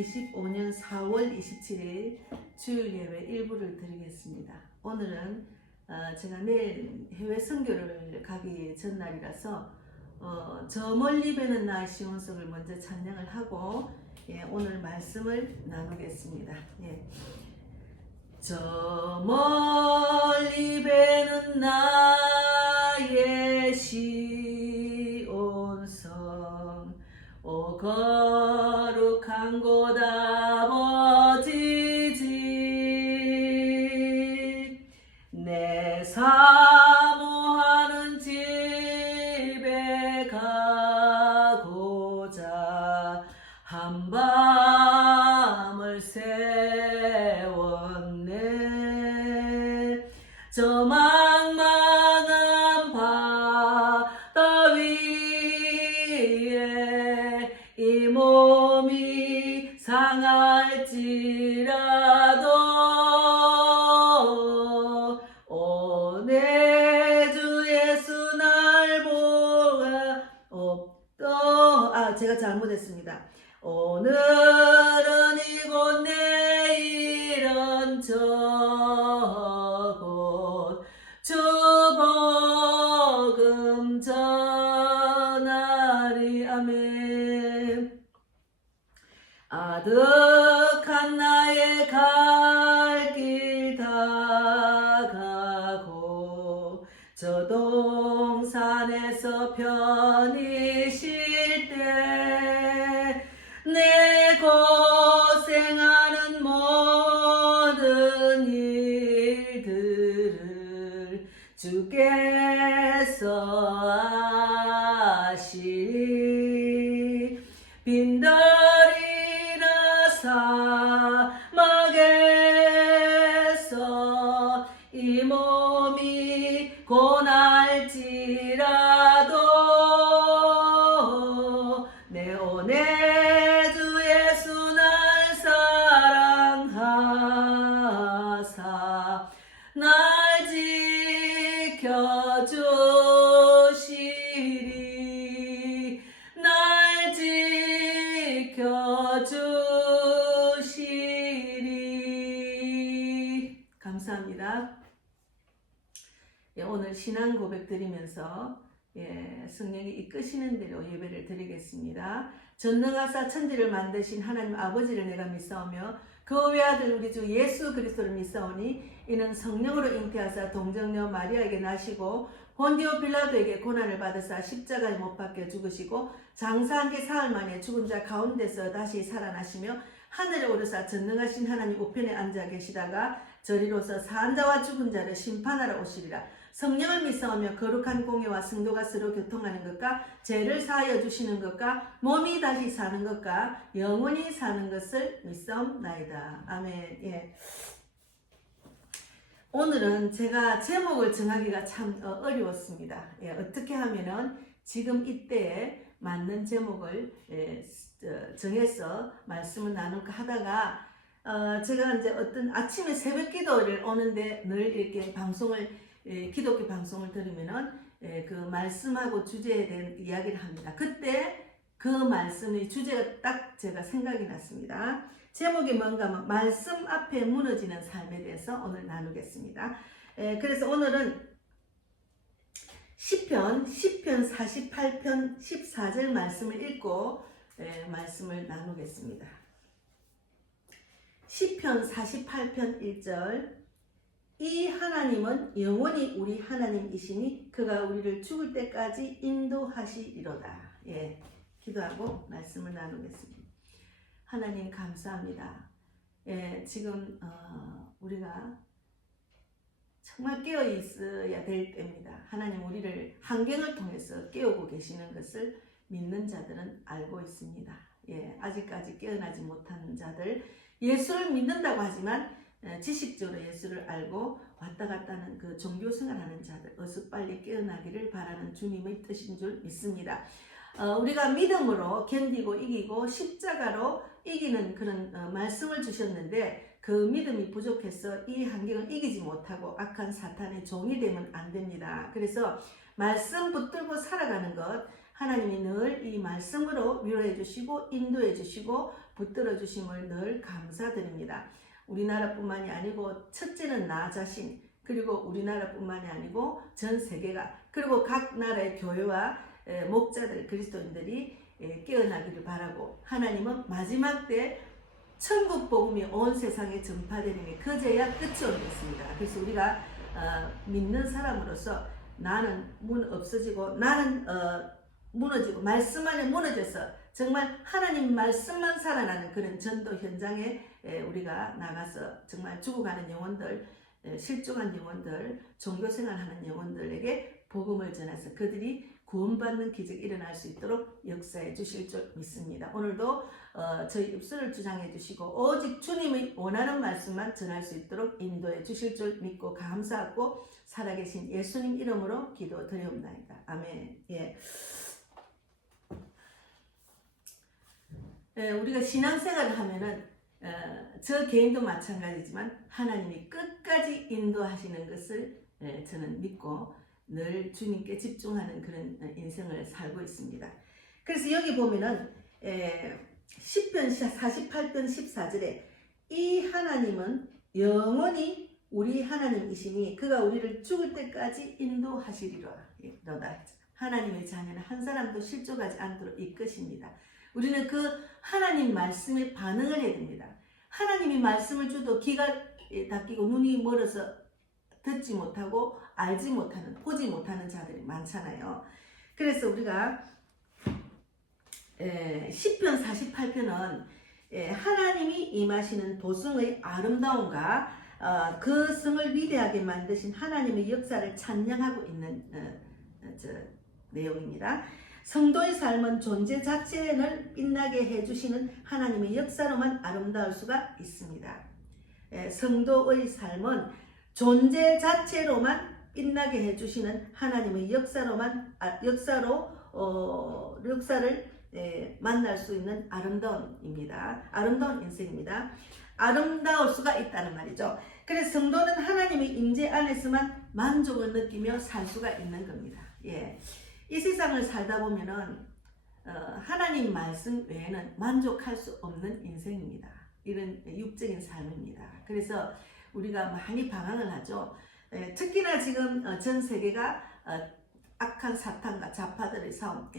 2025년 4월 27일 주일 예배 일부를 드리겠습니다. 오늘은 제가 내일 해외 선교를 가기 전날이라서 저 멀리 뵈는 나 시온석을 먼저 찬양을 하고 오늘 말씀을 나누겠습니다. 저 멀리 뵈는 나의 시온성 오 거룩한 곳 아버지 집 내 사모하는 집에 가고자 한밤을 세웠네. 저 망망한 바다 위에 이 몸이 상할지라도 오 내 주 예수 날 보아 제가 잘못했습니다. 오늘은 이곳 내일은 저곳 주 복음 전하리. 아멘. 아득한 나의 갈 길 다가고 저 동산에서 편히 쉴 때 내 고생하는 모든 일들을 주께서 아시리. 빈들이나 사막에서 이 몸이 고날지라도 내 주 예수 날 사랑하사 날 지켜주시리. 날 지켜주시리. 감사합니다. 오늘 신앙 고백 드리면서 성령이 이끄시는 대로 예배를 드리겠습니다. 전능하사 천지를 만드신 하나님 아버지를 내가 믿사오며 그 외아들 우리 주 예수 그리스도를 믿사오니 이는 성령으로 잉태하사 동정녀 마리아에게 나시고 본디오 빌라도에게 고난을 받으사 십자가에 못 박혀 죽으시고 장사한 지 사흘 만에 죽은 자 가운데서 다시 살아나시며 하늘에 오르사 전능하신 하나님 우편에 앉아 계시다가 저리로서 사한 자와 죽은 자를 심판하러 오시리라. 성령을 믿사오며 거룩한 공예와 성도가 서로 교통하는 것과 죄를 사하여 주시는 것과 몸이 다시 사는 것과 영원히 사는 것을 믿사옵나이다. 아멘. 오늘은 제가 제목을 정하기가 참 어려웠습니다. 어떻게 하면은 지금 이때에 맞는 제목을 정해서 말씀을 나눌까 하다가 제가 이제 어떤 아침에 새벽 기도를 오는데 늘 이렇게 기독교 방송을 들으면은 그 말씀하고 주제에 대한 이야기를 합니다. 그때 그 말씀의 주제가 딱 제가 생각이 났습니다. 제목이 뭔가 하면 말씀 앞에 무너지는 삶에 대해서 오늘 나누겠습니다. 그래서 오늘은 시편 48편 14절 말씀을 읽고 말씀을 나누겠습니다. 시편 48편 1절 이 하나님은 영원히 우리 하나님이시니 그가 우리를 죽을 때까지 인도하시리로다. 기도하고 말씀을 나누겠습니다. 하나님 감사합니다. 지금 우리가 정말 깨어 있어야 될 때입니다. 하나님 우리를 환경을 통해서 깨우고 계시는 것을 믿는 자들은 알고 있습니다. 아직까지 깨어나지 못한 자들, 예수를 믿는다고 하지만 지식적으로 예수를 알고 왔다 갔다 하는 그 종교 생활하는 자들 어서 빨리 깨어나기를 바라는 주님의 뜻인 줄 믿습니다. 우리가 믿음으로 견디고 이기고 십자가로 이기는 그런 말씀을 주셨는데 그 믿음이 부족해서 이 환경을 이기지 못하고 악한 사탄의 종이 되면 안 됩니다. 그래서 말씀 붙들고 살아가는 것, 하나님이 늘 이 말씀으로 위로해 주시고 인도해 주시고 붙들어 주심을 늘 감사드립니다. 우리나라뿐만이 아니고 첫째는 나 자신, 그리고 우리나라뿐만이 아니고 전 세계가, 그리고 각 나라의 교회와 목자들, 그리스도인들이 깨어나기를 바라고, 하나님은 마지막 때 천국 복음이 온 세상에 전파되는 게 그제야 끝이 오겠습니다. 그래서 우리가 믿는 사람으로서 나는 없어지고, 나는 무너지고, 말씀 안에 무너져서 정말 하나님 말씀만 살아나는 그런 전도 현장에 우리가 나가서 정말 죽어가는 영혼들, 실종한 영혼들, 종교생활하는 영혼들에게 복음을 전해서 그들이 구원받는 기적이 일어날 수 있도록 역사해 주실 줄 믿습니다. 오늘도 저희 입술을 주장해 주시고 오직 주님의 원하는 말씀만 전할 수 있도록 인도해 주실 줄 믿고 감사하고 살아계신 예수님 이름으로 기도드리옵나이다. 아멘. 예. 우리가 신앙생활을 하면은 저 개인도 마찬가지지만 하나님이 끝까지 인도하시는 것을 저는 믿고 늘 주님께 집중하는 그런 인생을 살고 있습니다. 그래서 여기 보면은 시편 48편 14절에 이 하나님은 영원히 우리 하나님이시니 그가 우리를 죽을 때까지 인도하시리로다. 하나님의 자녀는 한 사람도 실족하지 않도록 이끄십니다. 우리는 그 하나님 말씀에 반응을 해야 됩니다. 하나님이 말씀을 줘도 귀가 닫히고 눈이 멀어서 듣지 못하고 알지 못하는, 보지 못하는 자들이 많잖아요. 그래서 우리가 시편 48편은 하나님이 임하시는 도성의 아름다움과 그 성을 위대하게 만드신 하나님의 역사를 찬양하고 있는 내용입니다. 성도의 삶은 존재 자체를 빛나게 해주시는 하나님의 역사로만 아름다울 수가 있습니다. 성도의 삶은 존재 자체로만 빛나게 해주시는 하나님의 역사를 만날 수 있는 아름다운 인생입니다. 아름다울 수가 있다는 말이죠. 그래서 성도는 하나님의 임재 안에서만 만족을 느끼며 살 수가 있는 겁니다. 예. 이 세상을 살다 보면은 하나님 말씀 외에는 만족할 수 없는 인생입니다. 이런 육적인 삶입니다. 그래서 우리가 많이 방황을 하죠. 특히나 지금 전 세계가 악한 사탄과 좌파들의 싸움,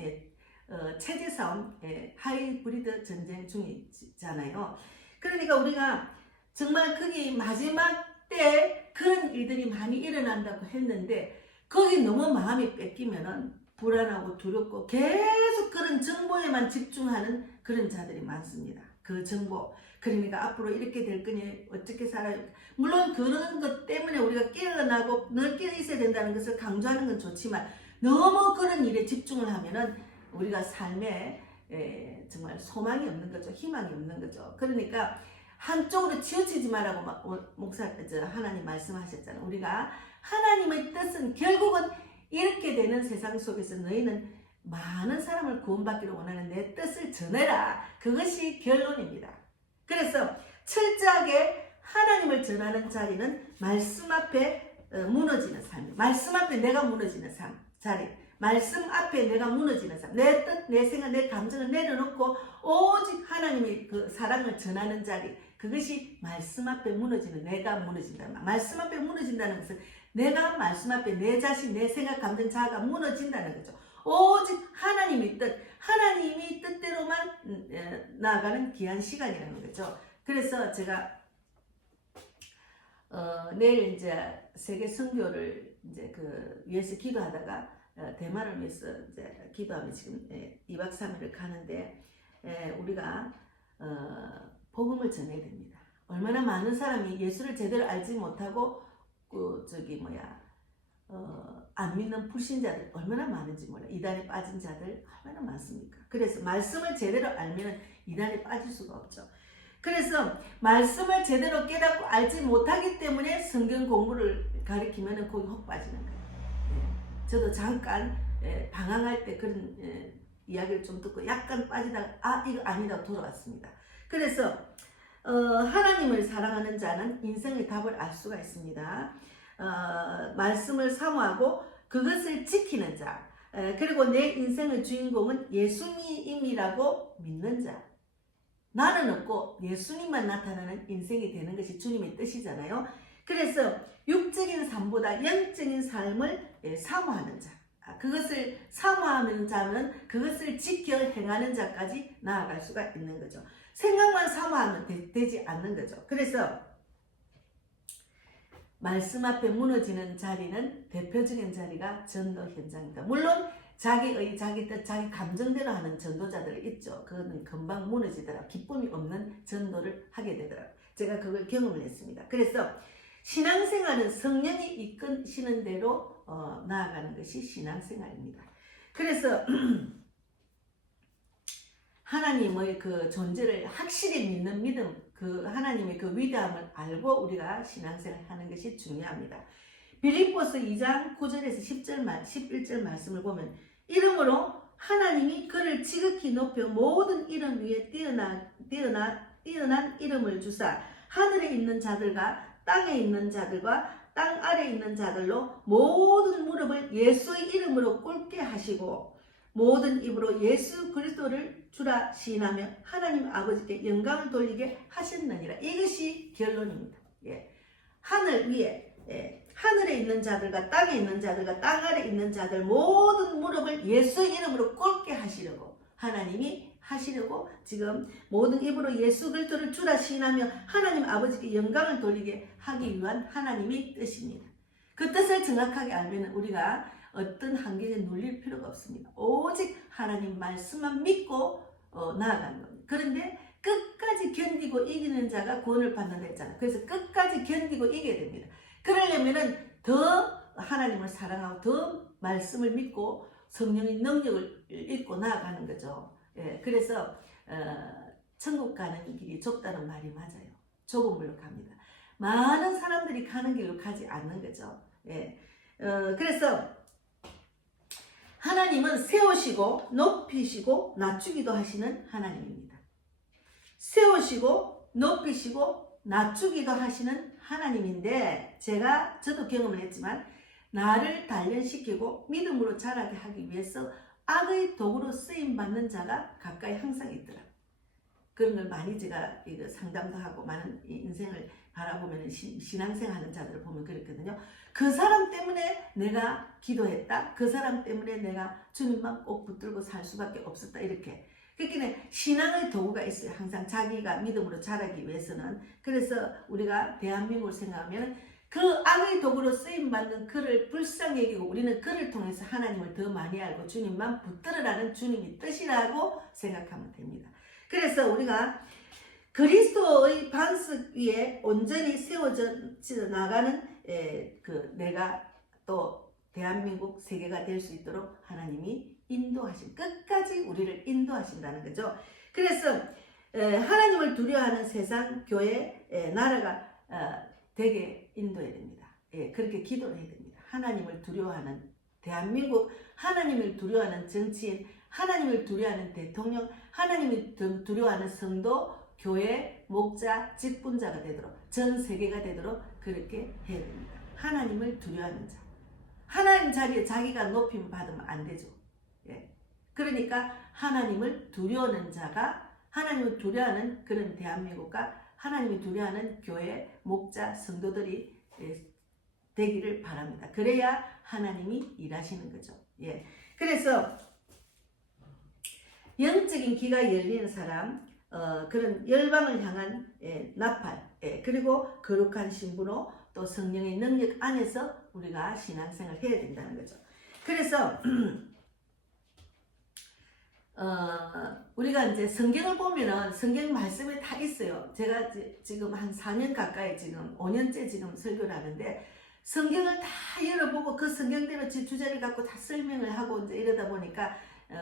체제 싸움, 하이브리드 전쟁 중이잖아요. 그러니까 우리가 정말 거기 마지막 때 그런 일들이 많이 일어난다고 했는데 거기 너무 마음이 뺏기면은 불안하고 두렵고 계속 그런 정보에만 집중하는 그런 자들이 많습니다. 그 정보. 그러니까 앞으로 이렇게 될 거니 어떻게 살아요. 물론 그런 것 때문에 우리가 깨어나고 늘 깨어 있어야 된다는 것을 강조하는 건 좋지만 너무 그런 일에 집중을 하면은 우리가 삶에 정말 소망이 없는 거죠. 희망이 없는 거죠. 그러니까 한쪽으로 치우치지 말라고 하나님 말씀하셨잖아요. 우리가 하나님의 뜻은 결국은 이렇게 되는 세상 속에서 너희는 많은 사람을 구원받기를 원하는 내 뜻을 전해라. 그것이 결론입니다. 그래서 철저하게 하나님을 전하는 자리는 말씀 앞에 무너지는 삶, 말씀 앞에 내가 무너지는 자리, 말씀 앞에 내가 무너지는 삶, 내 뜻, 내 생각, 내 감정을 내려놓고 오직 하나님의 그 사랑을 전하는 자리, 그것이 말씀 앞에 무너지는 내가 무너진다는 말. 말씀 앞에 무너진다는 것은 내가 말씀 앞에 내 자신, 내 생각, 감정, 자아가 무너진다는 거죠. 오직 하나님의 뜻, 하나님이 뜻대로만 나아가는 귀한 시간이라는 거죠. 그래서 제가 내일 이제 세계 선교를 이제 위해서 기도하다가 대만을 위해서 이제 기도하며 지금 2박 3일을 가는데 우리가 복음을 전해야 됩니다. 얼마나 많은 사람이 예수를 제대로 알지 못하고 안 믿는 불신자들 얼마나 많은지 몰라. 이단에 빠진 자들 얼마나 많습니까? 그래서 말씀을 제대로 알면 이단에 빠질 수가 없죠. 그래서 말씀을 제대로 깨닫고 알지 못하기 때문에 성경 공부를 가리키면 거기 혹 빠지는 거예요. 저도 잠깐 방황할 때 그런 이야기를 좀 듣고 약간 빠지다가 이거 아니라고 돌아왔습니다. 그래서 하나님을 사랑하는 자는 인생의 답을 알 수가 있습니다. 말씀을 사모하고 그것을 지키는 자, 그리고 내 인생의 주인공은 예수님이라고 믿는 자, 나는 없고 예수님만 나타나는 인생이 되는 것이 주님의 뜻이잖아요. 그래서 육적인 삶보다 영적인 삶을 사모하는 자, 그것을 사모하는 자는 그것을 지켜 행하는 자까지 나아갈 수가 있는 거죠. 생각만 사모하면 되지 않는 거죠. 그래서 말씀 앞에 무너지는 자리는 대표적인 자리가 전도 현장입니다. 물론 자기 뜻, 자기 감정대로 하는 전도자들 있죠. 그거는 금방 무너지더라고요. 기쁨이 없는 전도를 하게 되더라고요. 제가 그걸 경험을 했습니다. 그래서 신앙생활은 성령이 이끄시는 대로 나아가는 것이 신앙생활입니다. 그래서 하나님의 그 존재를 확실히 믿는 믿음, 그 하나님의 그 위대함을 알고 우리가 신앙생활을 하는 것이 중요합니다. 빌립보서 2장 9절에서 11절 말씀을 보면 이름으로 하나님이 그를 지극히 높여 모든 이름 위에 뛰어난 이름을 주사 하늘에 있는 자들과 땅에 있는 자들과 땅 아래에 있는 자들로 모든 무릎을 예수의 이름으로 꿇게 하시고 모든 입으로 예수 그리스도를 주라 시인하며 하나님 아버지께 영광을 돌리게 하셨느니라. 이것이 결론입니다. 하늘 위에 하늘에 있는 자들과 땅에 있는 자들과 땅 아래에 있는 자들 모든 무릎을 예수의 이름으로 꿇게 하시려고 하나님이 하시려고 지금 모든 입으로 예수 그리스도를 주라 시인하며 하나님 아버지께 영광을 돌리게 하기 위한 하나님의 뜻입니다. 그 뜻을 정확하게 알면 우리가 어떤 환경에 눌릴 필요가 없습니다. 오직 하나님 말씀만 믿고 나아가는 겁니다. 그런데 끝까지 견디고 이기는 자가 구원을 받는다 했잖아요. 그래서 끝까지 견디고 이겨야 됩니다. 그러려면은 더 하나님을 사랑하고 더 말씀을 믿고 성령의 능력을 읽고 나아가는 거죠. 그래서 천국 가는 길이 좁다는 말이 맞아요. 좁은 길로 갑니다. 많은 사람들이 가는 길로 가지 않는 거죠. 그래서 하나님은 세우시고 높이시고 낮추기도 하시는 하나님입니다. 세우시고 높이시고 낮추기도 하시는 하나님인데 저도 경험을 했지만 나를 단련시키고 믿음으로 자라게 하기 위해서 악의 도구로 쓰임받는 자가 가까이 항상 있더라고요. 그런 걸 많이 제가 상담도 하고 많은 인생을 바라보면 신앙생활하는 자들을 보면 그렇거든요. 그 사람 때문에 내가 기도했다. 그 사람 때문에 내가 주님만 꼭 붙들고 살 수밖에 없었다. 이렇게. 그러니까 신앙의 도구가 있어요. 항상 자기가 믿음으로 자라기 위해서는. 그래서 우리가 대한민국을 생각하면 그 악의 도구로 쓰임받는 그를 불쌍히 여기고 우리는 그를 통해서 하나님을 더 많이 알고 주님만 붙들으라는 주님의 뜻이라고 생각하면 됩니다. 그래서 우리가 그리스도의 반석 위에 온전히 세워져 나가는 내가 또 대한민국 세계가 될 수 있도록 하나님이 끝까지 우리를 인도하신다는 거죠. 그래서 하나님을 두려워하는 세상, 교회, 나라가 되게 인도해야 됩니다. 그렇게 기도를 해야 됩니다. 하나님을 두려워하는 대한민국, 하나님을 두려워하는 정치인, 하나님을 두려워하는 대통령, 하나님을 두려워하는 성도, 교회, 목자, 직분자가 되도록 전 세계가 되도록 그렇게 해야 됩니다. 하나님을 두려워하는 자. 하나님 자리에 자기가 높임 받으면 안 되죠. 그러니까 하나님을 두려워하는 자가 하나님을 두려워하는 그런 대한민국과 하나님을 두려워하는 교회, 목자, 성도들이 되기를 바랍니다. 그래야 하나님이 일하시는 거죠. 그래서 영적인 귀가 열리는 사람, 그런 열방을 향한 나팔, 그리고 거룩한 신부로 또 성령의 능력 안에서 우리가 신앙생활을 해야 된다는 거죠. 그래서 우리가 이제 성경을 보면은 성경 말씀에 다 있어요. 제가 지금 한 4년 가까이 5년째 지금 설교를 하는데 성경을 다 열어보고 그 성경대로 제 주제를 갖고 다 설명을 하고 이제 이러다 보니까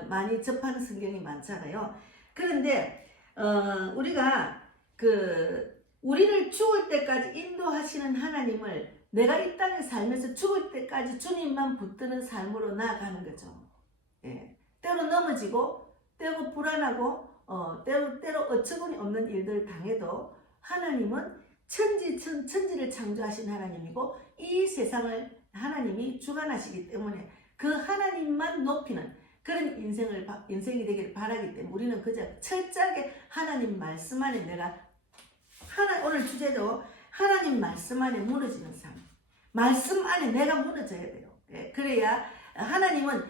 많이 접하는 성경이 많잖아요. 그런데 우리가 우리를 죽을 때까지 인도하시는 하나님을 내가 이 땅에 살면서 죽을 때까지 주님만 붙드는 삶으로 나아가는 거죠. 때로 넘어지고 때로 불안하고 때로 어처구니 없는 일들을 당해도 하나님은 천지를 창조하신 하나님이고 이 세상을 하나님이 주관하시기 때문에 그 하나님만 높이는 그런 인생이 되기를 바라기 때문에 우리는 그저 철저하게 하나님 말씀 안에 오늘 주제도 하나님 말씀 안에 무너지는 삶. 말씀 안에 내가 무너져야 돼요. 예, 그래야 하나님은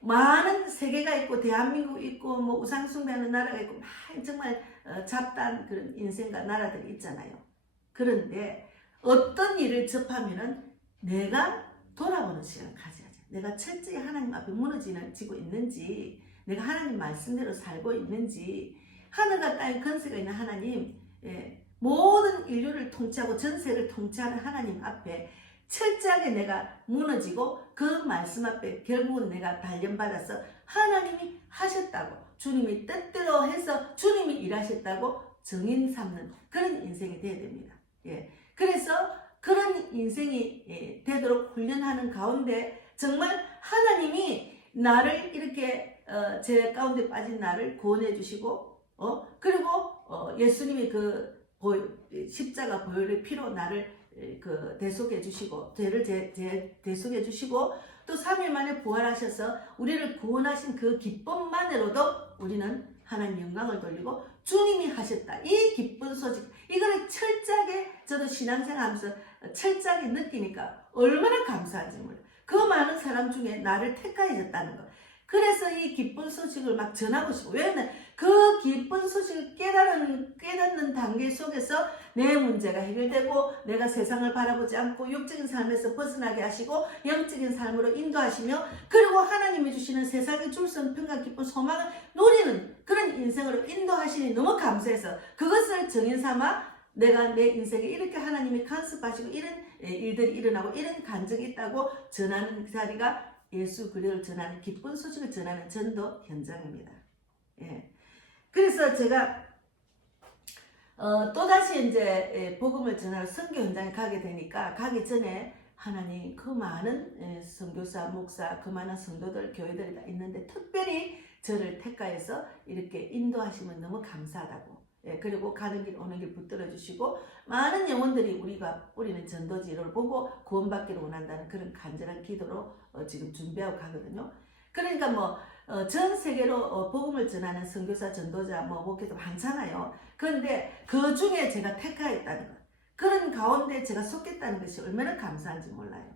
많은 세계가 있고 대한민국 있고 뭐 우상숭배하는 나라가 있고 막 정말 잡다한 그런 인생과 나라들이 있잖아요. 그런데 어떤 일을 접하면은 내가 돌아보는 시간을 가져야죠. 내가 철저히 하나님 앞에 무너지고 있는지, 내가 하나님 말씀대로 살고 있는지, 하늘과 땅에 건세가 있는 하나님, 모든 인류를 통치하고 전세를 통치하는 하나님 앞에 철저하게 내가 무너지고 그 말씀 앞에 결국은 내가 단련받아서 하나님이 하셨다고, 주님이 뜻대로 해서 주님이 일하셨다고 정인 삼는 그런 인생이 되어야 됩니다. 그래서 그런 인생이 되도록 훈련하는 가운데 정말 하나님이 나를 이렇게 제 가운데 빠진 나를 구원해 주시고 그리고 예수님이 그 십자가 보혈의 피로 나를 대속해 주시고 죄를 대속해 주시고 또 3일 만에 부활하셔서 우리를 구원하신 그 기쁨만으로도 우리는 하나님 영광을 돌리고 주님이 하셨다. 이 기쁜 소식, 이거를 철저하게 저도 신앙생활 하면서 철저하게 느끼니까 얼마나 감사한지 몰라요. 그 많은 사람 중에 나를 택하여졌다는 것. 그래서 이 기쁜 소식을 막 전하고 싶어. 왜냐면 그 기쁜 소식을 깨닫는 단계 속에서 내 문제가 해결되고 내가 세상을 바라보지 않고 육적인 삶에서 벗어나게 하시고 영적인 삶으로 인도하시며 그리고 하나님이 주시는 세상에 줄선 평강 기쁜 소망을 누리는 그런 인생으로 인도하시니 너무 감사해서 그것을 정인 삼아 내가 내 인생에 이렇게 하나님이 간섭하시고 이런 일들이 일어나고 이런 간증이 있다고 전하는 그 자리가 예수 그리스도를 전하는 기쁜 소식을 전하는 전도 현장입니다. 그래서 제가 또다시 이제 복음을 전하러 선교 현장에 가게 되니까 가기 전에 하나님 그 많은 선교사, 목사, 그 많은 성도들, 교회들이 다 있는데 특별히 저를 택하여서 이렇게 인도하시면 너무 감사하다고. 그리고 가는 길 오는 길 붙들어 주시고 많은 영혼들이 우리가 뿌리는 전도지를 보고 구원받기를 원한다는 그런 간절한 기도로 지금 준비하고 가거든요. 그러니까 뭐 전 세계로 복음을 전하는 선교사, 전도자, 목회도 많잖아요. 그런데 그 중에 제가 택하였다는 것, 그런 가운데 제가 속했다는 것이 얼마나 감사한지 몰라요.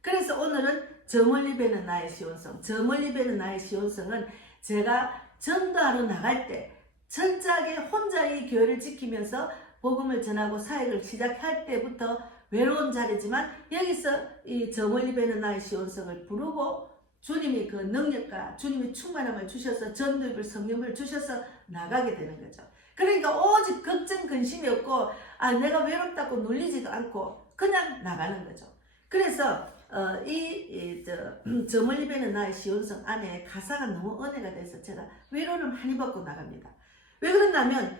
그래서 오늘은 저 멀리 뵈는 나의 시온성, 저 멀리 뵈는 나의 시온성은 제가 전도하러 나갈 때 철저하게 혼자 이 교회를 지키면서 복음을 전하고 사역을 시작할 때부터 외로운 자리지만 여기서 이 저 멀리 뵈는 나의 시온성을 부르고 주님이 그 능력과 주님이 충만함을 주셔서 전도입을 성령을 주셔서 나가게 되는 거죠. 그러니까 오직 걱정 근심이 없고 내가 외롭다고 눌리지도 않고 그냥 나가는 거죠. 그래서 저 멀리 뵈는 나의 시온성 안에 가사가 너무 은혜가 돼서 제가 위로를 많이 받고 나갑니다. 왜 그러냐면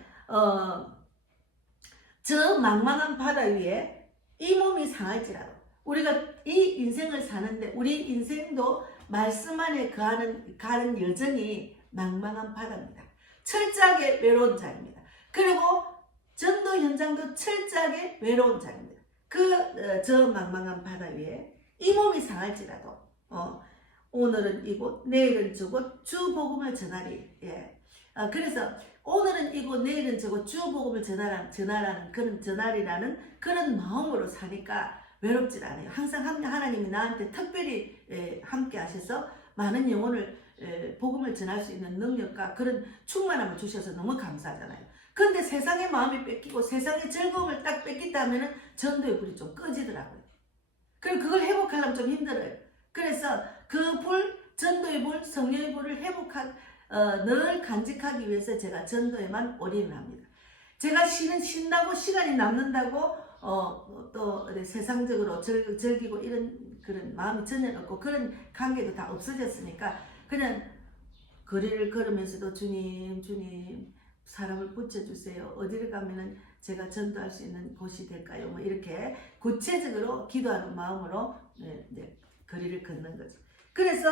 저 망망한 바다 위에 이 몸이 상할지라도 우리가 이 인생을 사는데 우리 인생도 말씀 안에 가는 여정이 망망한 바다입니다. 철저하게 외로운 자입니다. 그리고 전도 현장도 철저하게 외로운 자입니다. 저 망망한 바다 위에 이 몸이 상할지라도 오늘은 이곳 내일은 저곳 주 복음을 전하리. 그래서 오늘은 이곳 내일은 저곳 주 복음을 전하라는 그런 전하리라는 그런 마음으로 사니까 외롭질 않아요. 항상 하나님이 나한테 특별히 함께 하셔서 많은 영혼을 복음을 전할 수 있는 능력과 그런 충만함을 주셔서 너무 감사하잖아요. 그런데 세상의 마음이 뺏기고 세상의 즐거움을 딱 뺏긴다면 전도의 불이 좀 꺼지더라고요. 그리고 그걸 회복하려면 좀 힘들어요. 그래서 그 불, 전도의 불, 성령의 불을 늘 간직하기 위해서 제가 전도에만 올인을 합니다. 제가 쉰다고 시간이 남는다고 또 세상적으로 즐기고 이런 그런 마음이 전혀 없고 그런 관계도 다 없어졌으니까 그냥 거리를 걸으면서도 주님 사람을 붙여주세요. 어디를 가면은 제가 전도할 수 있는 곳이 될까요? 뭐 이렇게 구체적으로 기도하는 마음으로 거리를 걷는 거죠. 그래서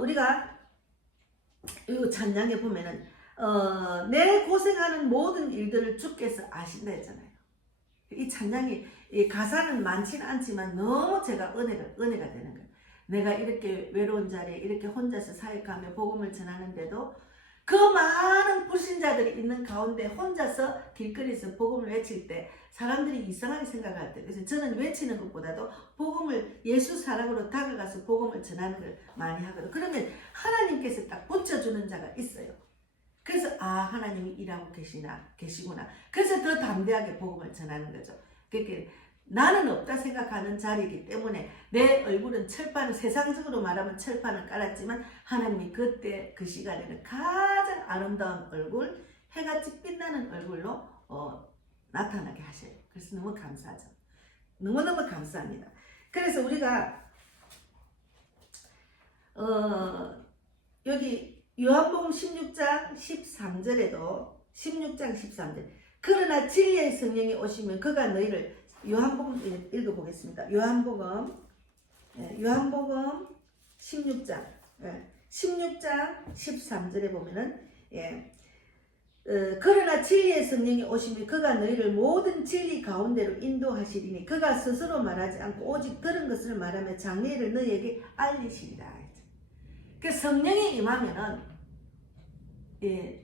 우리가 이 찬양에 보면은 내 고생하는 모든 일들을 주께서 아신다 했잖아요. 이 찬양이 이 가사는 많지는 않지만 너무 제가 은혜가 되는 거예요. 내가 이렇게 외로운 자리에 이렇게 혼자서 사역하며 복음을 전하는데도 그 많은 불신자들이 있는 가운데 혼자서 길거리에서 복음을 외칠 때 사람들이 이상하게 생각할 때, 그래서 저는 외치는 것보다도 복음을 예수 사랑으로 다가가서 복음을 전하는 걸 많이 하거든요. 그러면 하나님께서 딱 붙여주는 자가 있어요. 그래서 하나님이 일하고 계시구나. 그래서 더 담대하게 복음을 전하는 거죠. 그렇게 나는 없다 생각하는 자리이기 때문에 내 얼굴은 철판을, 세상적으로 말하면 철판을 깔았지만 하나님이 그때 그 시간에는 가장 아름다운 얼굴, 해같이 빛나는 얼굴로 나타나게 하셔요. 그래서 너무 감사하죠. 너무너무 감사합니다. 그래서 우리가 여기 요한복음 16장 13절에도 16장 13절 그러나 진리의 성령이 오시면 그가 너희를 요한복음 읽어보겠습니다. 요한복음 16장 13절에 보면은 그러나 진리의 성령이 오시면 그가 너희를 모든 진리 가운데로 인도하시리니 그가 스스로 말하지 않고 오직 들은 것을 말하며 장래를 너희에게 알리시리라. 그 성령이 임하면은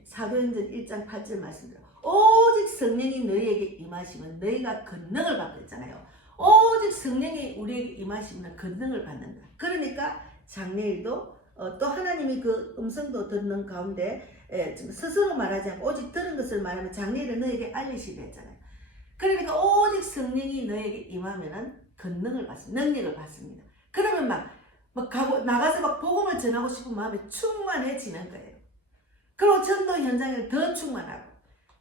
사도행전 1장 8절 말씀대로 오직 성령이 너희에게 임하시면 너희가 권능을 받고 있잖아요. 오직 성령이 우리에게 임하시면 권능을 받는다. 그러니까 장래일도 또 하나님이 그 음성도 듣는 가운데 스스로 말하지 않고 오직 들은 것을 말하면 장래일을 너희에게 알리시게 했잖아요. 그러니까 오직 성령이 너희에게 임하면은 권능을 받습니다. 능력을 받습니다. 그러면 나가서 복음을 전하고 싶은 마음이 충만해지는 거예요. 그리고 전도 현장에 더 충만하고.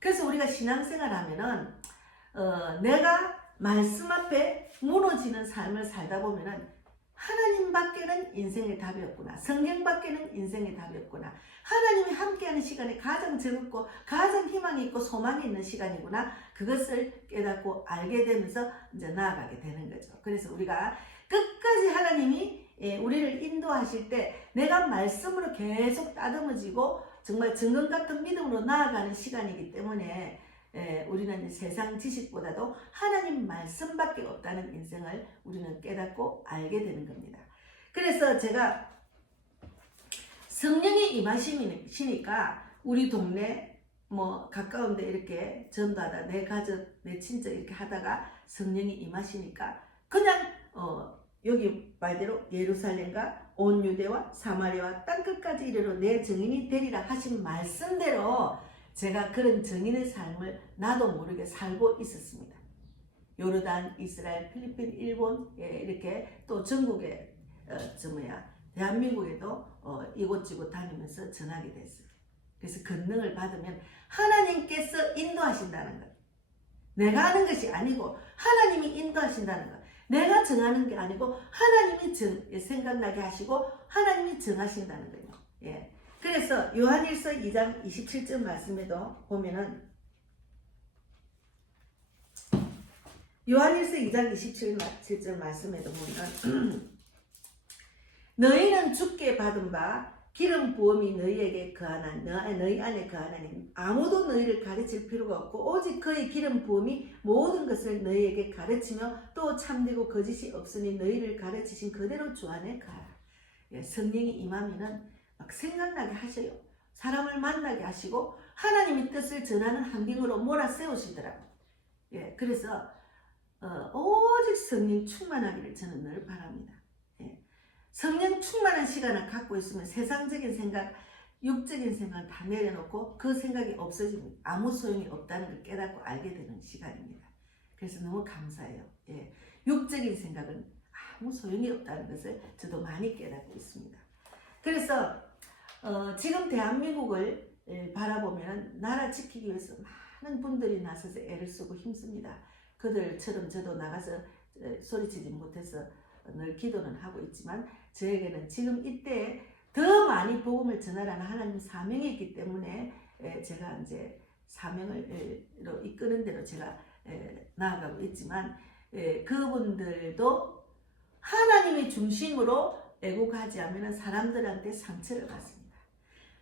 그래서 우리가 신앙생활 하면은 내가 말씀 앞에 무너지는 삶을 살다 보면은 하나님 밖에는 인생의 답이 없구나. 성경 밖에는 인생의 답이 없구나. 하나님이 함께하는 시간이 가장 즐겁고 가장 희망이 있고 소망이 있는 시간이구나. 그것을 깨닫고 알게 되면서 이제 나아가게 되는 거죠. 그래서 우리가 끝까지 하나님이 우리를 인도하실 때 내가 말씀으로 계속 따듬어지고 정말 증거 같은 믿음으로 나아가는 시간이기 때문에 우리는 세상 지식보다도 하나님 말씀밖에 없다는 인생을 우리는 깨닫고 알게 되는 겁니다. 그래서 제가 성령이 임하시니까 우리 동네 가까운데 이렇게 전도하다 내 가족, 내 친척 이렇게 하다가 성령이 임하시니까 그냥 여기 말대로 예루살렘과 온 유대와 사마리아와 땅끝까지 이르러 내 증인이 되리라 하신 말씀대로 제가 그런 증인의 삶을 나도 모르게 살고 있었습니다. 요르단, 이스라엘, 필리핀, 일본 이렇게 또 전국에 대한민국에도 이곳저곳 다니면서 전하게 됐어요. 그래서 권능을 받으면 하나님께서 인도하신다는 것. 내가 하는 것이 아니고 하나님이 인도하신다는 것. 내가 정하는 게 아니고 하나님이 생각나게 하시고 하나님이 정하신다는 거예요. 예. 그래서 요한일서 2장 27절 말씀에도 보면은 요한일서 2장 27절 말씀에도 보면 너희는 주께 받은 바 기름 부음이 너희에게 거하나 너희 안에 거하나니 아무도 너희를 가르칠 필요가 없고 오직 그의 기름 부음이 모든 것을 너희에게 가르치며 또 참되고 거짓이 없으니 너희를 가르치신 그대로 주 안에 가라. 예, 성령이 임하면은 막 생각나게 하셔요. 사람을 만나게 하시고 하나님의 뜻을 전하는 환경으로 몰아세우시더라고요. 예, 그래서 오직 성령 충만하기를 저는 늘 바랍니다. 예. 성령 충만한 시간을 갖고 있으면 세상적인 생각, 육적인 생각을 다 내려놓고 그 생각이 없어지면 아무 소용이 없다는 걸 깨닫고 알게 되는 시간입니다. 그래서 너무 감사해요. 예. 육적인 생각은 아무 소용이 없다는 것을 저도 많이 깨닫고 있습니다. 그래서 지금 대한민국을 바라보면 나라 지키기 위해서 많은 분들이 나서서 애를 쓰고 힘씁니다. 그들처럼 저도 나가서 소리치지 못해서 늘 기도는 하고 있지만 저에게는 지금 이때 더 많이 복음을 전하라는 하나님 사명이 있기 때문에 제가 이제 사명을 이끄는 대로 제가 나아가고 있지만 그분들도 하나님의 중심으로 애국하지 않으면 사람들한테 상처를 받습니다.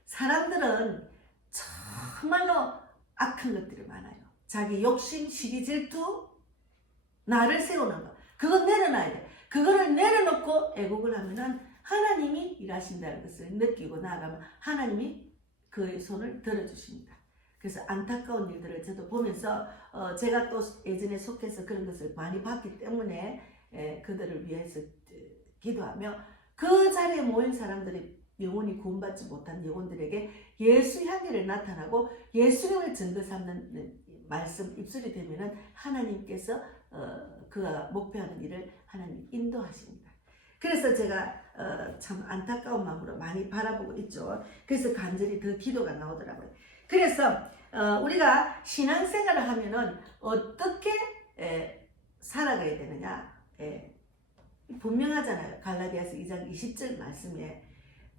사람들은 정말로 악한 것들이 많아요. 자기 욕심, 시기, 질투, 나를 세우는 거. 그건 내려놔야 돼. 그거를 내려놓고 애국을 하면은 하나님이 일하신다는 것을 느끼고 나아가면 하나님이 그의 손을 들어주십니다. 그래서 안타까운 일들을 저도 보면서 제가 또 예전에 속해서 그런 것을 많이 봤기 때문에 그들을 위해서 기도하며 그 자리에 모인 사람들이 영원히 구원받지 못한 영혼들에게 예수 향기를 나타나고 예수님을 증거 삼는 말씀 입술이 되면은 하나님께서 그가 목표하는 일을 하나님 인도하십니다. 그래서 제가 참 안타까운 마음으로 많이 바라보고 있죠. 그래서 간절히 더 기도가 나오더라고요. 그래서 우리가 신앙생활을 하면은 어떻게 살아가야 되느냐 분명하잖아요. 갈라디아서 2장 20절 말씀에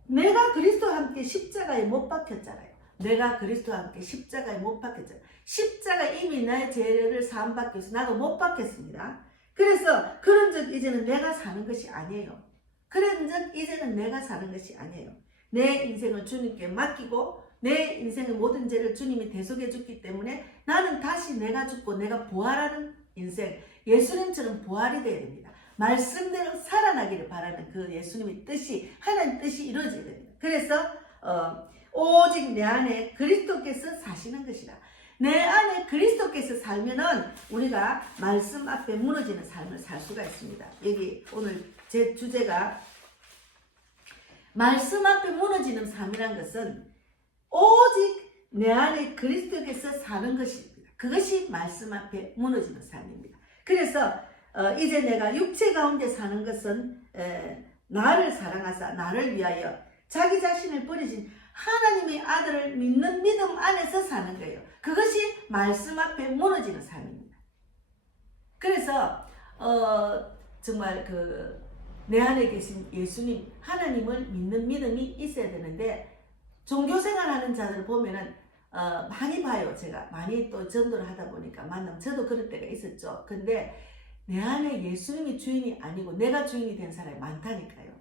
내가 그리스도와 함께 십자가에 못 박혔잖아요. 내가 그리스도와 함께 십자가에 못 박혔잖아요. 십자가 이미 나의 죄를 사함받기 위해서 나도 못 박혔습니다. 그래서 그런즉 이제는 내가 사는 것이 아니에요. 그런즉 이제는 내가 사는 것이 아니에요. 내 인생을 주님께 맡기고 내 인생의 모든 죄를 주님이 대속해 줬기 때문에 나는 다시 내가 죽고 내가 부활하는 인생, 예수님처럼 부활이 되어야 됩니다. 말씀대로 살아나기를 바라는 그 예수님의 뜻이, 하나님 뜻이 이루어져야 됩니다. 그래서 오직 내 안에 그리스도께서 사시는 것이라. 내 안에 그리스도께서 살면은 우리가 말씀 앞에 무너지는 삶을 살 수가 있습니다. 여기 오늘 제 주제가 말씀 앞에 무너지는 삶이란 것은 오직 내 안에 그리스도께서 사는 것입니다. 그것이 말씀 앞에 무너지는 삶입니다. 그래서 이제 내가 육체 가운데 사는 것은 나를 사랑하사 나를 위하여 자기 자신을 버리신 하나님의 아들을 믿는 믿음 안에서 사는 거예요. 그것이 말씀 앞에 무너지는 삶입니다. 그래서 정말 내 안에 계신 예수님 하나님을 믿는 믿음이 있어야 되는데 종교생활하는 자들을 보면은 많이 봐요. 제가 많이 또 전도를 하다 보니까 만나면 저도 그럴 때가 있었죠. 근데 내 안에 예수님이 주인이 아니고 내가 주인이 된 사람이 많다니까요.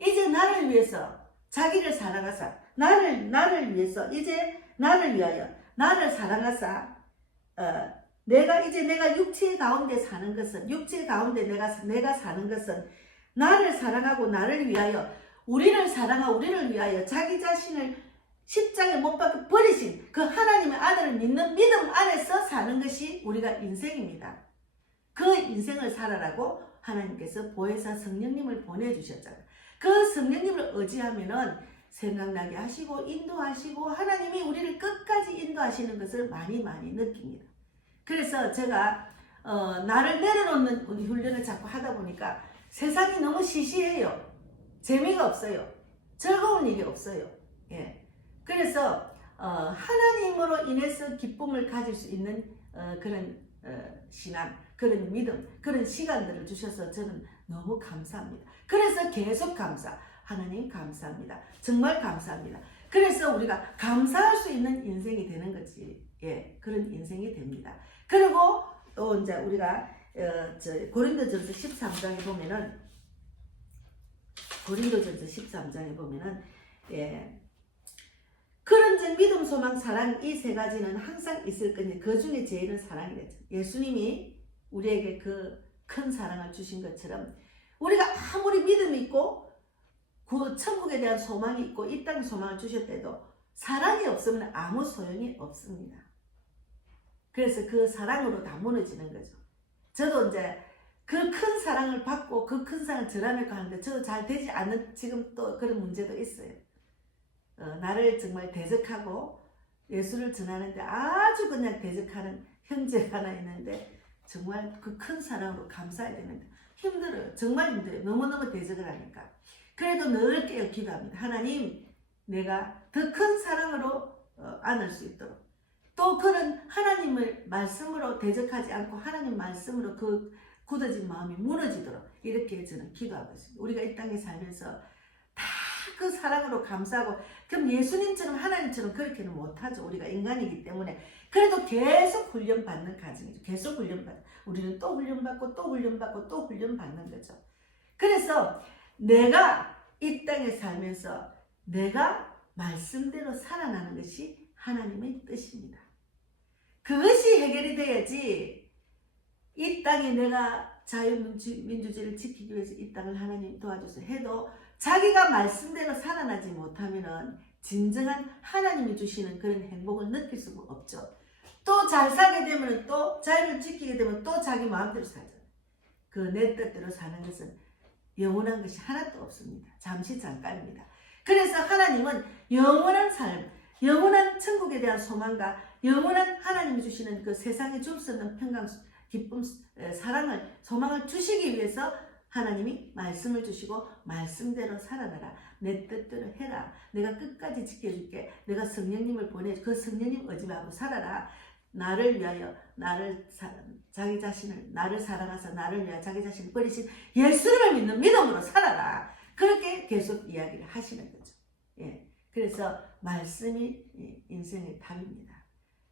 이제 나를 위해서 자기를 사랑하사 나를 위해서 이제 나를 위하여 나를 사랑하사 내가 육체 가운데 사는 것은 육체 가운데 내가 사는 것은 나를 사랑하고 나를 위하여 우리를 사랑하고 우리를 위하여 자기 자신을 십자가에 못 박혀 버리신 그 하나님의 아들을 믿는 믿음 안에서 사는 것이 우리가 인생입니다. 그 인생을 살아라고 하나님께서 보혜사 성령님을 보내주셨잖아요. 그 성령님을 의지하면은 생각나게 하시고 인도하시고 하나님이 우리를 끝까지 인도하시는 것을 많이 느낍니다. 그래서 제가 나를 내려놓는 우리 훈련을 자꾸 하다 보니까 세상이 너무 시시해요. 재미가 없어요. 즐거운 일이 없어요. 예. 그래서 하나님으로 인해서 기쁨을 가질 수 있는 그런 신앙, 그런 믿음, 그런 시간들을 주셔서 저는 너무 감사합니다. 그래서 계속 하나님 감사합니다. 정말 감사합니다. 그래서 우리가 감사할 수 있는 인생이 되는 거지. 예, 그런 인생이 됩니다. 그리고 또 이제 우리가 고린도전서 13장에 보면은 그런즉 믿음, 소망, 사랑 이 세 가지는 항상 있을 거니 그 중에 제일은 사랑이랬죠. 예수님이 우리에게 그 큰 사랑을 주신 것처럼 우리가 아무리 믿음이 있고 그 천국에 대한 소망이 있고 이 땅의 소망을 주셨대도 사랑이 없으면 아무 소용이 없습니다. 그래서 그 사랑으로 다 무너지는 거죠. 저도 이제 그 큰 사랑을 받고 그 큰 사랑을 전하려고 하는데 저도 잘 되지 않는 지금 또 그런 문제도 있어요. 나를 정말 대적하고 예수를 전하는데 아주 그냥 대적하는 형제가 하나 있는데 정말 그 큰 사랑으로 감사해야 되는데 힘들어요. 정말 힘들어요. 너무너무 대적을 하니까. 그래도 늘 깨어 기도합니다. 하나님, 내가 더 큰 사랑으로 안을 수 있도록 또 그런 하나님을 말씀으로 대적하지 않고 하나님 말씀으로 그 굳어진 마음이 무너지도록 이렇게 저는 기도하고 있습니다. 우리가 이 땅에 살면서 다 그 사랑으로 감사하고 그럼 예수님처럼 하나님처럼 그렇게는 못하죠. 우리가 인간이기 때문에 그래도 계속 훈련받는 과정이죠. 계속 훈련받는 우리는 또 훈련받고 또 훈련받고 또 훈련받는 거죠. 그래서 내가 이 땅에 살면서 내가 말씀대로 살아나는 것이 하나님의 뜻입니다. 그것이 해결이 돼야지 이 땅에 내가 자유민주주의를 지키기 위해서 이 땅을 하나님 도와줘서 해도 자기가 말씀대로 살아나지 못하면은 진정한 하나님이 주시는 그런 행복을 느낄 수가 없죠. 또 잘 살게 되면 또 자유를 지키게 되면 또 자기 마음대로 살잖아요. 그 내 뜻대로 사는 것은 영원한 것이 하나도 없습니다. 잠시 잠깐입니다. 그래서 하나님은 영원한 삶, 영원한 천국에 대한 소망과 영원한 하나님이 주시는 그 세상에 줄 수 없는 평강, 기쁨, 사랑을, 소망을 주시기 위해서 하나님이 말씀을 주시고 말씀대로 살아나라. 내 뜻대로 해라. 내가 끝까지 지켜줄게. 내가 성령님을 보내 그 성령님 의지하고 살아라. 나를 위하여 자기 자신을 나를 사랑하사 나를 위하여 자기 자신을 버리신 예수를 믿는 믿음으로 살아라. 그렇게 계속 이야기를 하시는 거죠. 예. 그래서 말씀이 인생의 답입니다.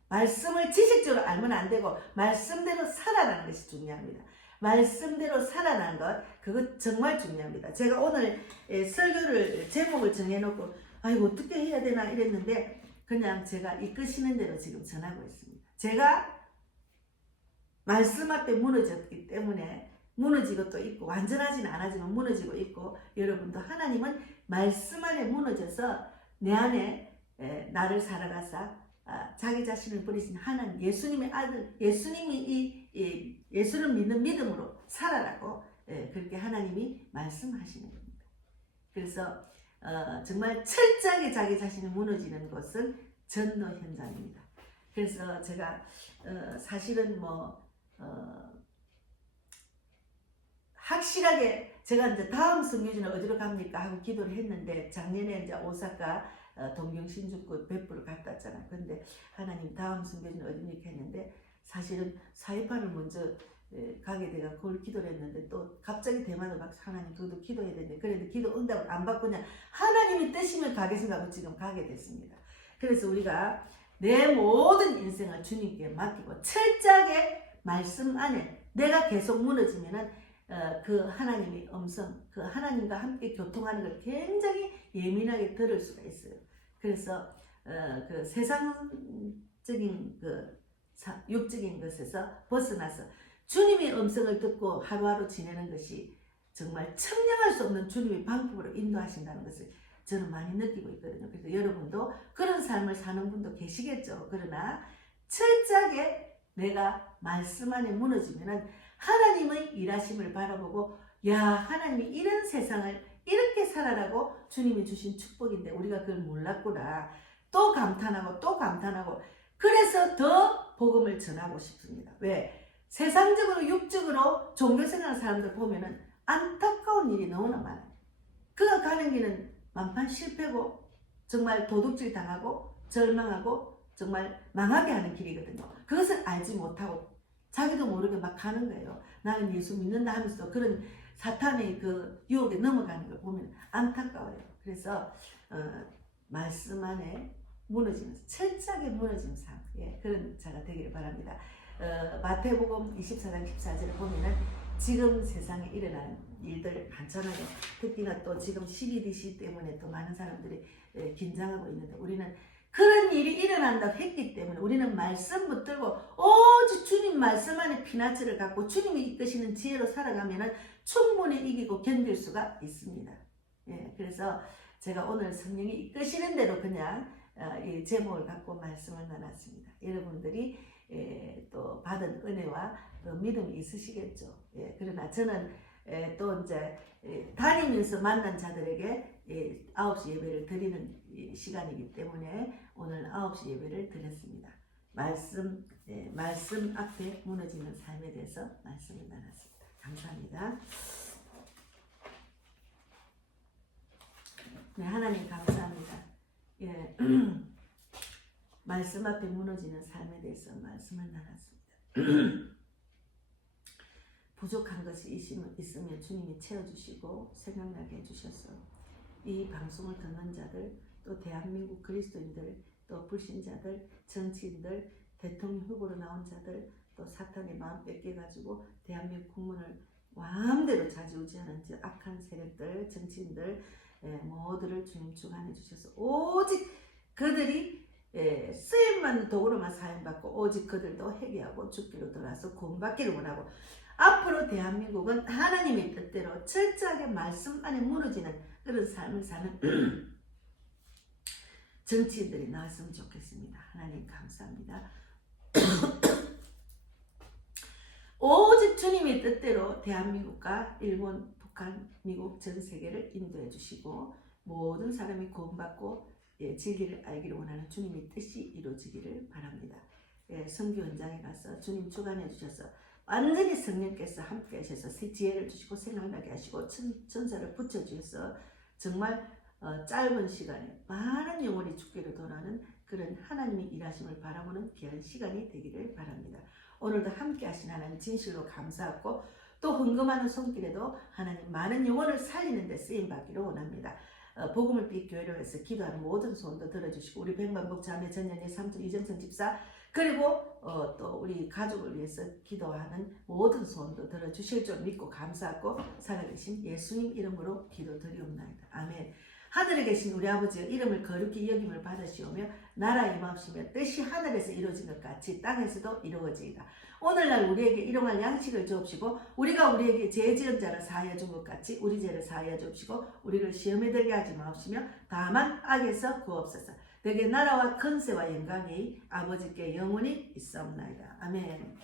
말씀을 지식적으로 알면 안 되고 말씀대로 살아가는 것이 중요합니다. 말씀대로 살아나는 것, 그거 정말 중요합니다. 제가 오늘 설교를 제목을 정해놓고 이거 어떻게 해야 되나 이랬는데 그냥 제가 이끄시는 대로 지금 전하고 있습니다. 제가 말씀 앞에 무너졌기 때문에 무너지고 또 있고 완전하지는 않았지만 무너지고 있고 여러분도 하나님은 말씀 안에 무너져서 내 안에 나를 살아가사 자기 자신을 버리신 하나님 예수님의 아들 예수님이 예수를 믿는 믿음으로 살아라고 그렇게 하나님이 말씀하시는 겁니다. 그래서 정말 철저하게 자기 자신이 무너지는 것은 전도 현장입니다. 그래서 제가 사실은 확실하게 제가 이제 다음 선교지는 어디로 갑니까 하고 기도를 했는데 작년에 이제 오사카 동경신주쿠 베프로 갔다 왔잖아. 근데 하나님 다음 선교지는 어디입니까 했는데 사실은 사이판을 먼저 가게 돼가 그걸 기도를 했는데 또 갑자기 대만을 막 하나님 그것도 기도해야 되는데 그래도 기도 응답을 안 받고 그냥 하나님이 뜻이면 가겠습니다 하고 지금 가게 됐습니다. 그래서 우리가 내 모든 인생을 주님께 맡기고 철저하게 말씀 안에 내가 계속 무너지면은 그 하나님의 음성, 그 하나님과 함께 교통하는 걸 굉장히 예민하게 들을 수가 있어요. 그래서 그 세상적인 육적인 것에서 벗어나서 주님의 음성을 듣고 하루하루 지내는 것이 정말 청량할 수 없는 주님의 방법으로 인도하신다는 것을 저는 많이 느끼고 있거든요. 그래서 여러분도 그런 삶을 사는 분도 계시겠죠. 그러나 철저하게 내가 말씀 안에 무너지면은 하나님의 일하심을 바라보고 하나님이 이런 세상을 이렇게 살아라고 주님이 주신 축복인데 우리가 그걸 몰랐구나. 또 감탄하고 그래서 더 복음을 전하고 싶습니다. 왜? 세상적으로 육적으로 종교생활하는 사람들 보면은 안타까운 일이 너무나 많아요. 그가 가는 길은 만판 실패고 정말 도둑질 당하고 절망하고 정말 망하게 하는 길이거든요. 그것을 알지 못하고 자기도 모르게 막 가는 거예요. 나는 예수 믿는다 하면서 그런 사탄의 그 유혹에 넘어가는 걸 보면 안타까워요. 그래서 말씀 안에 무너지면서 철저하게 무너지는 삶, 그런 자가 되기를 바랍니다. 마태복음 24장 14절을 보면은 지금 세상에 일어나는 일들 많잖아요. 특히나 또 지금 시기디 시 때문에 또 많은 사람들이 긴장하고 있는데 우리는 그런 일이 일어난다고 했기 때문에 우리는 말씀 붙들고 오직 주님 말씀 안에 피나치를 갖고 주님이 이끄시는 지혜로 살아가면은 충분히 이기고 견딜 수가 있습니다. 그래서 제가 오늘 성령이 이끄시는 대로 그냥 이 제목을 갖고 말씀을 나눴습니다. 여러분들이 또 받은 은혜와 또 믿음이 있으시겠죠. 그러나 저는 또 이제 다니면서 만난 자들에게 9시 예배를 드리는 시간이기 때문에 오늘 9시 예배를 드렸습니다. 말씀 앞에 무너지는 삶에 대해서 말씀을 나눴습니다. 감사합니다. 네, 하나님 감사합니다. 말씀 앞에 무너지는 삶에 대해서 말씀을 나눴습니다. 부족한 것이 있으면 주님이 채워주시고 생각나게 해주셔서 이 방송을 듣는 자들 또 대한민국 그리스도인들 또 불신자들 정치인들 대통령 후보로 나온 자들 또 사탄의 마음 뺏겨가지고 대한민국 국민을 마음대로 좌지우지하는 악한 세력들 정치인들 모두를 주님 주관해 주셔서 오직 그들이 쓰임만 도구로만 사용받고 오직 그들도 회개하고 죽기로 돌아서 구원받기를 원하고 앞으로 대한민국은 하나님의 뜻대로 철저하게 말씀 안에 무너지는 그런 삶을 사는 정치인들이 나왔으면 좋겠습니다. 하나님 감사합니다. 오직 주님의 뜻대로 대한민국과 일본, 북한, 미국 전 세계를 인도해 주시고 모든 사람이 구원받고 진리를 알기를 원하는 주님의 뜻이 이루어지기를 바랍니다. 선교 현장에 가서 주님 주관해 주셔서 완전히 성령께서 함께 하셔서 지혜를 주시고 생각나게 하시고 천사를 붙여주셔서 정말 짧은 시간에 많은 영혼이 죽기로 돌아가는 그런 하나님의 일하심을 바라보는 귀한 시간이 되기를 바랍니다. 오늘도 함께 하신 하나님 진실로 감사하고 또 헌금하는 손길에도 하나님 많은 영혼을 살리는 데 쓰임받기를 원합니다. 복음을 빛 교회를 위해서 기도하는 모든 소원도 들어주시고 우리 백만복 자매 전년의 삼촌 이정선 집사 그리고 또 우리 가족을 위해서 기도하는 모든 소원도 들어주실 줄 믿고 감사하고 살아계신 예수님 이름으로 기도드리옵나이다. 아멘. 하늘에 계신 우리 아버지의 이름을 거룩히 여김을 받으시오며 나라 임하옵시며 뜻이 하늘에서 이루어진 것 같이 땅에서도 이루어지이다. 오늘날 우리에게 일용할 양식을 주옵시고 우리가 우리에게 죄 지은 자를 사하여 준 것 같이 우리 죄를 사하여 주옵시고 우리를 시험에 들게 하지 마옵시며 다만 악에서 구옵소서. 내게 나라와 권세와 영광이 아버지께 영원히 있사옵나이다. 아멘.